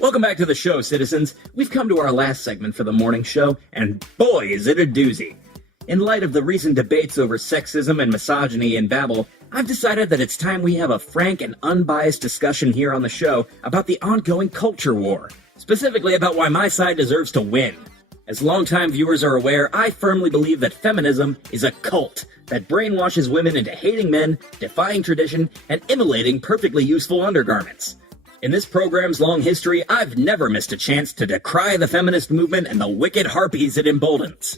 Welcome back to the show, citizens. We've come to our last segment for the morning show, and boy, is it a doozy. In light of the recent debates over sexism and misogyny in Babel, I've decided that it's time we have a frank and unbiased discussion here on the show about the ongoing culture war, specifically about why my side deserves to win. As longtime viewers are aware, I firmly believe that feminism is a cult that brainwashes women into hating men, defying tradition, and immolating perfectly useful undergarments. In this program's long history, I've never missed a chance to decry the feminist movement and the wicked harpies it emboldens.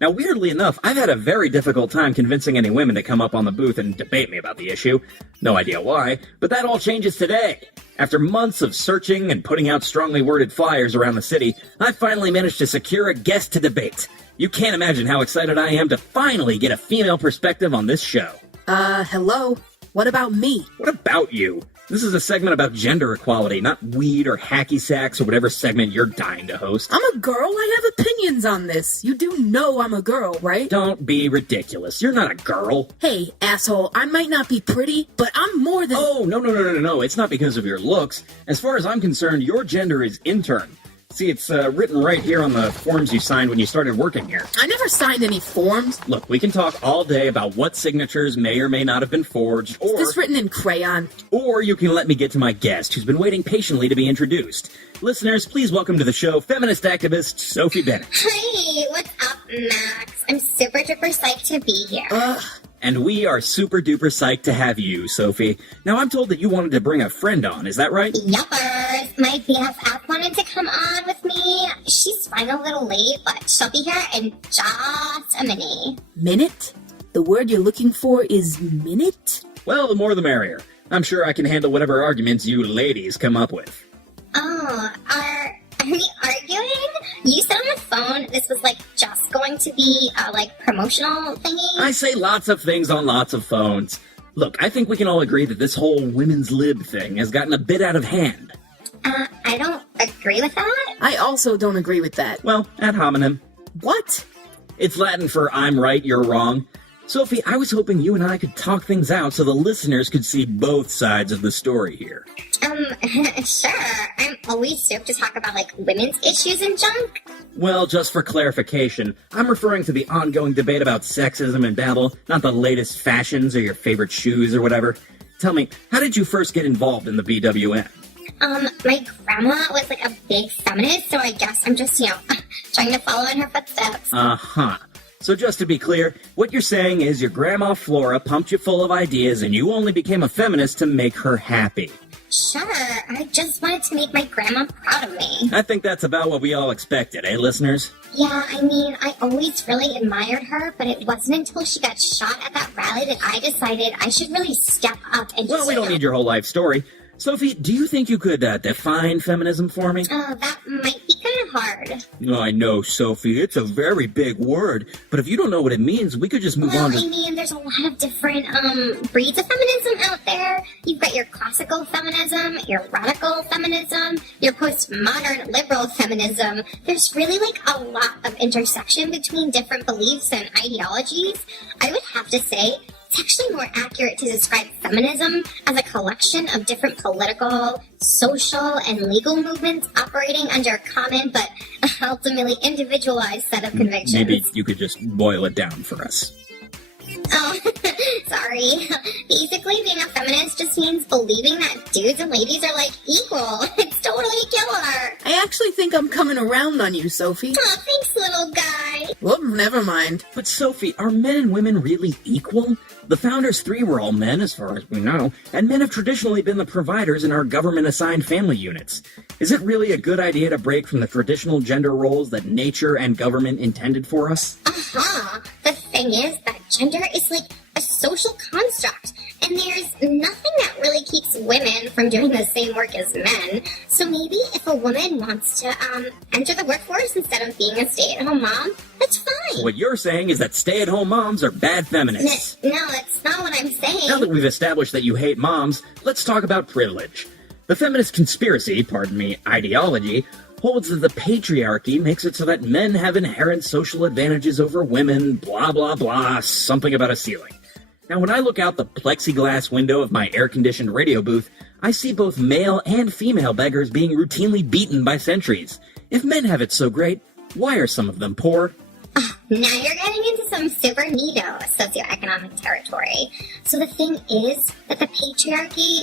Now, weirdly enough, I've had a very difficult time convincing any women to come up on the booth and debate me about the issue. No idea why, but that all changes today. After months of searching and putting out strongly worded flyers around the city, I finally managed to secure a guest to debate. You can't imagine how excited I am to finally get a female perspective on this show. Hello? What about me? What about you? This is a segment about gender equality, not weed or hacky sacks or whatever segment you're dying to host. I'm a girl. I have opinions on this. You do know I'm a girl, right? Don't be ridiculous. You're not a girl. Hey, asshole, I might not be pretty, but I'm more than... Oh, no. It's not because of your looks. As far as I'm concerned, your gender is intern. See, it's written right here on the forms you signed when you started working here. I never signed any forms. Look, we can talk all day about what signatures may or may not have been forged, or... Is this written in crayon? Or you can let me get to my guest, who's been waiting patiently to be introduced. Listeners, please welcome to the show feminist activist Sophie Bennett. Hey, what's up, Max? I'm super duper psyched to be here. And we are super duper psyched to have you, Sophie. Now, I'm told that you wanted to bring a friend on, is that right? Yuppers. My BFF wanted to come on with me. She's running a little late, but she'll be here in just a minute. Minute? The word you're looking for is minute? Well, the more the merrier. I'm sure I can handle whatever arguments you ladies come up with. Oh, are we arguing? You said on the phone this was, just going to be a, promotional thingy? I say lots of things on lots of phones. Look, I think we can all agree that this whole women's lib thing has gotten a bit out of hand. I don't agree with that. I also don't agree with that. Well, ad hominem. What? It's Latin for I'm right, you're wrong. Sophie, I was hoping you and I could talk things out so the listeners could see both sides of the story here. Sure. I'm always stoked to talk about, women's issues and junk. Well, just for clarification, I'm referring to the ongoing debate about sexism in Babel, not the latest fashions or your favorite shoes or whatever. Tell me, how did you first get involved in the BWM? My grandma was, a big feminist, so I guess I'm just, trying to follow in her footsteps. Uh-huh. So just to be clear, what you're saying is your grandma Flora pumped you full of ideas and you only became a feminist to make her happy. Sure, I just wanted to make my grandma proud of me. I think that's about what we all expected, eh, listeners? Yeah, I always really admired her, but it wasn't until she got shot at that rally that I decided I should really step up and Well, we don't need your whole life story. Sophie, do you think you could define feminism for me? That might be kind of hard. Oh, I know, Sophie. It's a very big word. But if you don't know what it means, we could just move on to... There's a lot of different, breeds of feminism out there. You've got your classical feminism, your radical feminism, your postmodern liberal feminism. There's really, a lot of intersection between different beliefs and ideologies. I would have to say... it's actually more accurate to describe feminism as a collection of different political, social, and legal movements operating under a common but ultimately individualized set of convictions. Maybe you could just boil it down for us. Oh, sorry. Basically, being a feminist just means believing that dudes and ladies are, equal. It's totally killer. I actually think I'm coming around on you, Sophie. Oh, thanks, little guy. Well, never mind. But Sophie, are men and women really equal? The Founders 3 were all men, as far as we know, and men have traditionally been the providers in our government-assigned family units. Is it really a good idea to break from the traditional gender roles that nature and government intended for us? Uh-huh. The thing is that gender is a social construct, and there's nothing that really keeps women from doing the same work as men. So maybe if a woman wants to enter the workforce instead of being a stay-at-home mom, that's fine. So what you're saying is that stay-at-home moms are bad feminists. No, that's not what I'm saying. Now that we've established that you hate moms, let's talk about privilege. The feminist conspiracy, ideology, holds that the patriarchy makes it so that men have inherent social advantages over women, blah, blah, blah, something about a ceiling. Now, when I look out the plexiglass window of my air-conditioned radio booth, I see both male and female beggars being routinely beaten by sentries. If men have it so great, why are some of them poor? Now you're getting into some super neato socioeconomic territory. So the thing is that the patriarchy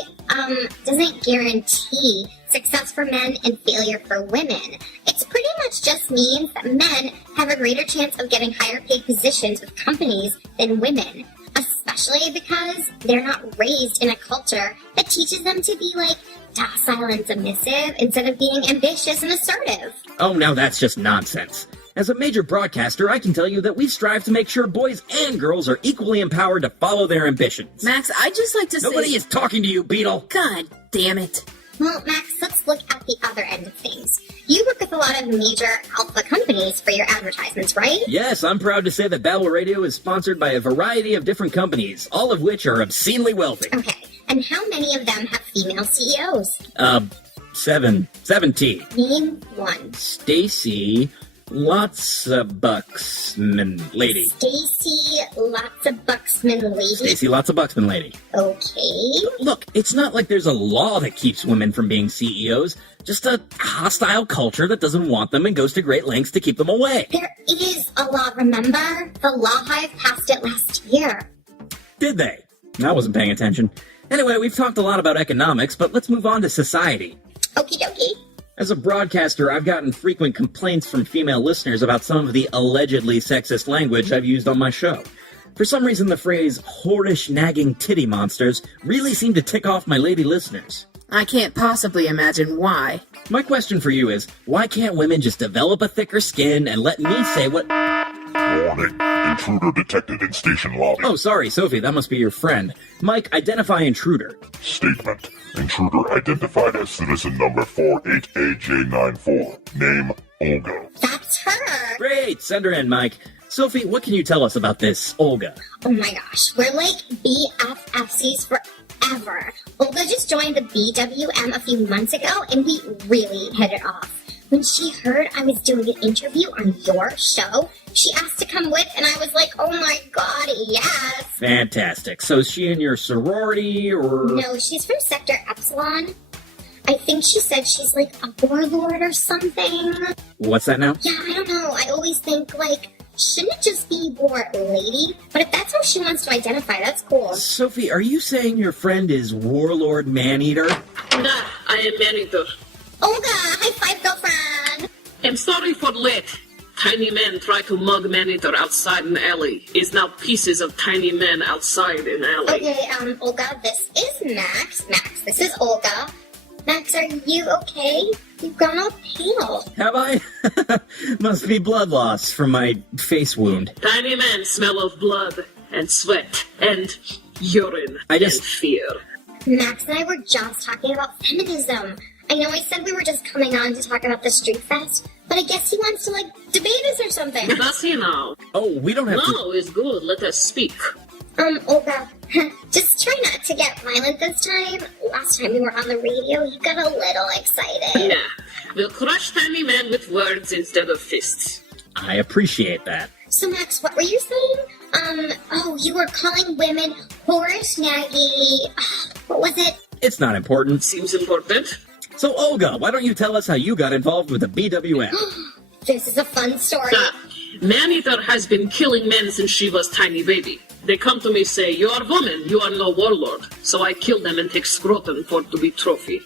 doesn't guarantee success for men and failure for women. It's pretty much just means that men have a greater chance of getting higher paid positions with companies than women, especially because they're not raised in a culture that teaches them to be like docile and submissive instead of being ambitious and assertive. Oh, now that's just nonsense. As a major broadcaster, I can tell you that we strive to make sure boys and girls are equally empowered to follow their ambitions. Max, I'd just like to say... Nobody is talking to you, Beetle! God damn it. Well, Max, let's look at the other end of things. You work with a lot of major alpha companies for your advertisements, right? Yes, I'm proud to say that Babel Radio is sponsored by a variety of different companies, all of which are obscenely wealthy. Okay, and how many of them have female CEOs? 17. Name one. Stacy... Lots of Bucksman Lady. Stacy Lots of Bucksman Lady? Stacy Lots of Bucksman Lady. Okay. Look, it's not like there's a law that keeps women from being CEOs, just a hostile culture that doesn't want them and goes to great lengths to keep them away. There is a law, remember? The Law Hive passed it last year. Did they? I wasn't paying attention. Anyway, we've talked a lot about economics, but let's move on to society. Okie dokie. As a broadcaster, I've gotten frequent complaints from female listeners about some of the allegedly sexist language I've used on my show. For some reason, the phrase whorish nagging titty monsters really seem to tick off my lady listeners. I can't possibly imagine why. My question for you is, why can't women just develop a thicker skin and let me say what... Warning. Intruder detected in station lobby. Oh, sorry, Sophie, that must be your friend. Mike, identify intruder. Statement. Intruder identified as citizen number 48AJ94. Name, Olga. That's her. Great, send her in, Mike. Sophie, what can you tell us about this Olga? Oh my gosh, we're like BFFCs forever. Olga just joined the BWM a few months ago, and we really hit it off. When she heard I was doing an interview on your show, she asked to come with, and I was like, oh my god, yes! Fantastic. So is she in your sorority, or...? No, she's from Sector Epsilon. I think she said she's like a warlord or something. What's that now? Yeah, I don't know. I always think, like, shouldn't it just be war lady? But if that's how she wants to identify, that's cool. Sophie, are you saying your friend is Warlord Maneater? Nah, I am Maneater. Olga, high five, girlfriend! I'm sorry for late. Tiny men try to mug Maneater outside an alley. Is now pieces of tiny men outside an alley. Okay, Olga, this is Max. Max, this is Olga. Max, are you okay? You've gone all pale. Have I? Must be blood loss from my face wound. Tiny men smell of blood and sweat and urine and fear. Max and I were just talking about feminism. I know I said we were just coming on to talk about the Street Fest, but I guess he wants to, like, debate us or something. Does he now? Oh, we don't have to... No, it's good. Let us speak. Olga, just try not to get violent this time. Last time we were on the radio, you got a little excited. Nah, we'll crush tiny men with words instead of fists. I appreciate that. So, Max, what were you saying? You were calling women whorish, naggy... what was it? It's not important. Seems important. So, Olga, why don't you tell us how you got involved with the BWM? This is a fun story. Maneater has been killing men since she was tiny baby. They come to me say, you are woman, you are no warlord. So I kill them and take scrotum for to be trophy.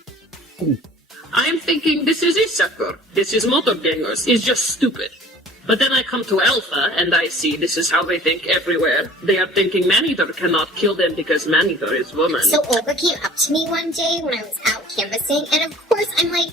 I'm thinking this is a sucker. This is motor gangers. It's just stupid. But then I come to Alpha, and I see this is how they think everywhere. They are thinking Maneater cannot kill them because Maneater is woman. So Olga came up to me one day when I was out canvassing, and of course I'm like,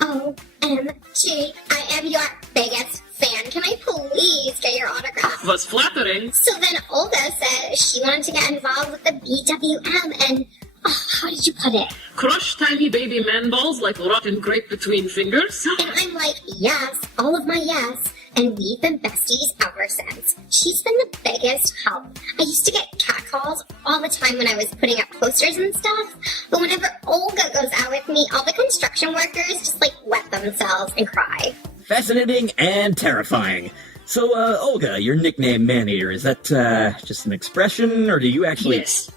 OMG, I am your biggest fan. Can I please get your autograph? Was flattering. So then Olga said she wanted to get involved with the BWM, and how did you put it? Crush tiny baby man balls like rotten grape between fingers? And I'm like, yes, all of my yes. And we've been besties ever since. She's been the biggest help. I used to get catcalls all the time when I was putting up posters and stuff. But whenever Olga goes out with me, all the construction workers just like wet themselves and cry. Fascinating and terrifying. So, Olga, your nickname Maneater, is that, just an expression, or do you actually... Yes.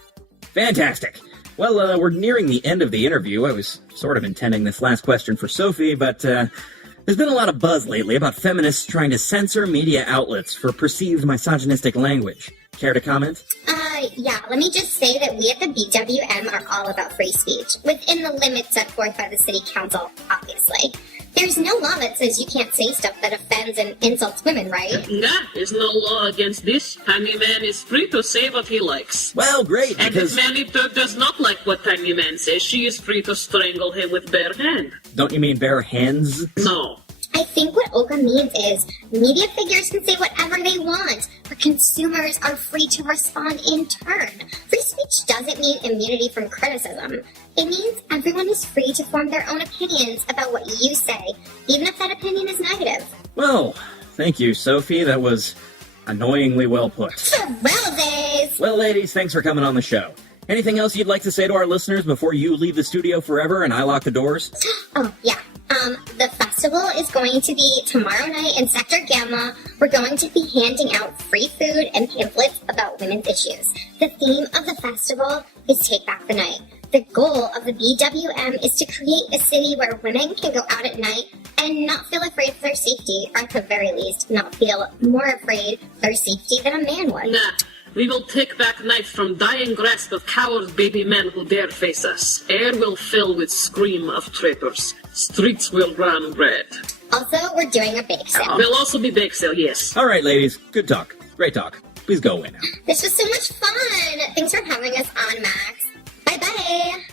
Fantastic. Well, we're nearing the end of the interview. I was sort of intending this last question for Sophie, but there's been a lot of buzz lately about feminists trying to censor media outlets for perceived misogynistic language. Care to comment? Yeah, let me just say that we at the BWM are all about free speech, within the limits set forth by the City Council, obviously. There's no law that says you can't say stuff that offends and insults women, right? Nah, there's no law against this. Tiny Man is free to say what he likes. Well, great, And because... if Maneater does not like what Tiny Man says, she is free to strangle him with bare hand. Don't you mean bare hands? No. I think what Olga means is media figures can say whatever they want, but consumers are free to respond in turn. Free speech doesn't mean immunity from criticism. It means everyone is free to form their own opinions about what you say, even if that opinion is negative. Well, thank you, Sophie. That was annoyingly well put. Swellsies! Well, ladies, thanks for coming on the show. Anything else you'd like to say to our listeners before you leave the studio forever and I lock the doors? Oh, yeah. The festival is going to be tomorrow night in Sector Gamma. We're going to be handing out free food and pamphlets about women's issues. The theme of the festival is Take Back the Night. The goal of the BWM is to create a city where women can go out at night and not feel afraid for their safety, or at the very least, not feel more afraid for their safety than a man would. Nah. We will take back night from dying grasp of coward baby men who dare face us. Air will fill with scream of traitors. Streets will run red. Also, we're doing a bake sale. There'll also be bake sale, yes. All right, ladies. Good talk. Great talk. Please go away now. This was so much fun. Thanks for having us on, Max. Bye-bye.